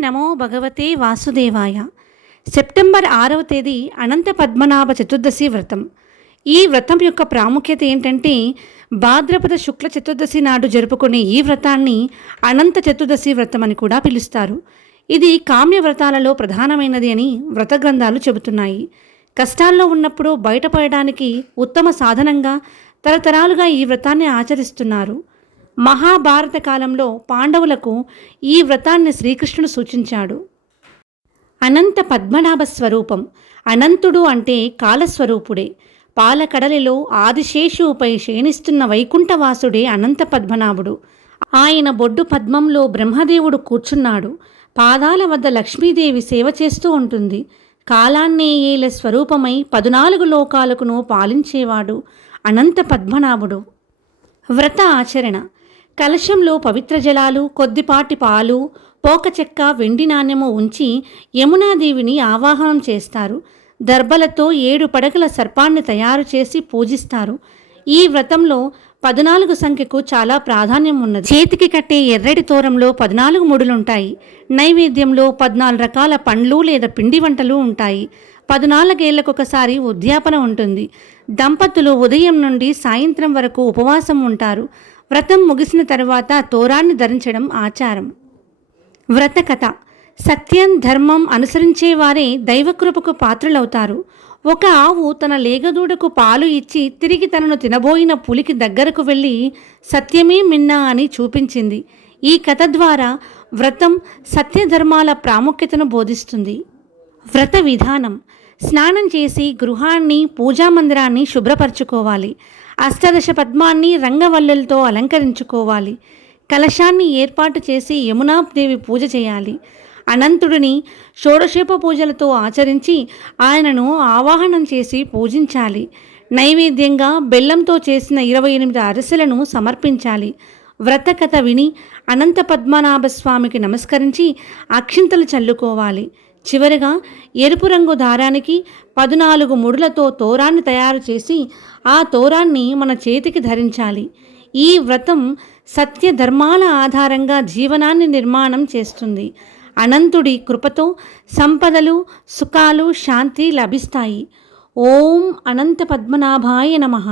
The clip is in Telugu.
నమో భగవతే వాసుదేవాయ. సెప్టెంబర్ ఆరవ తేదీ అనంత పద్మనాభ చతుర్దశి వ్రతం. ఈ వ్రతం యొక్క ప్రాముఖ్యత ఏంటంటే భాద్రపద శుక్ల చతుర్దశి నాడు జరుపుకునే ఈ వ్రతాన్ని అనంత చతుర్దశి వ్రతం అని కూడా పిలుస్తారు. ఇది కామ్య వ్రతాలలో ప్రధానమైనది అని వ్రత గ్రంథాలు చెబుతున్నాయి. కష్టాల్లో ఉన్నప్పుడు బయటపడడానికి ఉత్తమ సాధనంగా తరతరాలుగా ఈ వ్రతాన్ని ఆచరిస్తున్నారు. మహాభారత కాలంలో పాండవులకు ఈ వ్రతాన్ని శ్రీకృష్ణుడు సూచించాడు. అనంత పద్మనాభ స్వరూపం అనంతుడు అంటే కాలస్వరూపుడే. పాలకడలిలో ఆదిశేషువుపై క్షీణిస్తున్న వైకుంఠవాసుడే అనంత పద్మనాభుడు. ఆయన బొడ్డు పద్మంలో బ్రహ్మదేవుడు కూర్చున్నాడు. పాదాల వద్ద లక్ష్మీదేవి సేవ చేస్తూ ఉంటుంది. కాలాన్నే ఏల స్వరూపమై పదునాలుగు లోకాలకును పాలించేవాడు అనంత పద్మనాభుడు. వ్రత ఆచరణ కలశంలో పవిత్ర జలాలు కొద్దిపాటి పాలు పోక చెక్క వెండి నాణ్యము ఉంచి యమునాదేవిని ఆవాహనం చేస్తారు. దర్భలతో ఏడు పడగల సర్పాన్ని తయారు చేసి పూజిస్తారు. ఈ వ్రతంలో పద్నాలుగు సంఖ్యకు చాలా ప్రాధాన్యం ఉన్నది. చేతికి కట్టే ఎర్రటి తోరంలో పద్నాలుగు ముడులుంటాయి. నైవేద్యంలో పద్నాలుగు రకాల పండ్లు లేదా పిండి వంటలు ఉంటాయి. పద్నాలుగేళ్ళకొకసారి ఉద్యాపన ఉంటుంది. దంపతులు ఉదయం నుండి సాయంత్రం వరకు ఉపవాసం ఉంటారు. వ్రతం ముగిసిన తర్వాత తోరాన్ని ధరించడం ఆచారం. వ్రతకథ సత్యం ధర్మం అనుసరించేవారే దైవకృపకు పాత్రులవుతారు. ఒక ఆవు తన లేగదూడకు పాలు ఇచ్చి తిరిగి తనను తినబోయిన పులికి దగ్గరకు వెళ్ళి సత్యమే మిన్నా అని చూపించింది. ఈ కథ ద్వారా వ్రతం సత్యధర్మాల ప్రాముఖ్యతను బోధిస్తుంది. వ్రత విధానం. స్నానం చేసి గృహాన్ని పూజా మందిరాన్ని శుభ్రపరచుకోవాలి. అష్టదశ పద్మాన్ని రంగవల్లులతో అలంకరించుకోవాలి. కలశాన్ని ఏర్పాటు చేసి యమునాదేవి పూజ చేయాలి. అనంతుడిని షోడశేప పూజలతో ఆచరించి ఆయనను ఆవాహనం చేసి పూజించాలి. నైవేద్యంగా బెల్లంతో చేసిన ఇరవై ఎనిమిది అరిసెలను సమర్పించాలి. వ్రత కథ విని అనంత పద్మనాభ స్వామికి నమస్కరించి అక్షింతలు చల్లుకోవాలి. చివరిగా ఎరుపు రంగు దారానికి పద్నాలుగు ముడులతో తోరాన్ని తయారు చేసి ఆ తోరాన్ని మన చేతికి ధరించాలి. ఈ వ్రతం సత్య ధర్మాల ఆధారంగా జీవనాన్ని నిర్మాణం చేస్తుంది. అనంతుడి కృపతో సంపదలు సుఖాలు శాంతి లభిస్తాయి. ఓం అనంత పద్మనాభాయ నమః.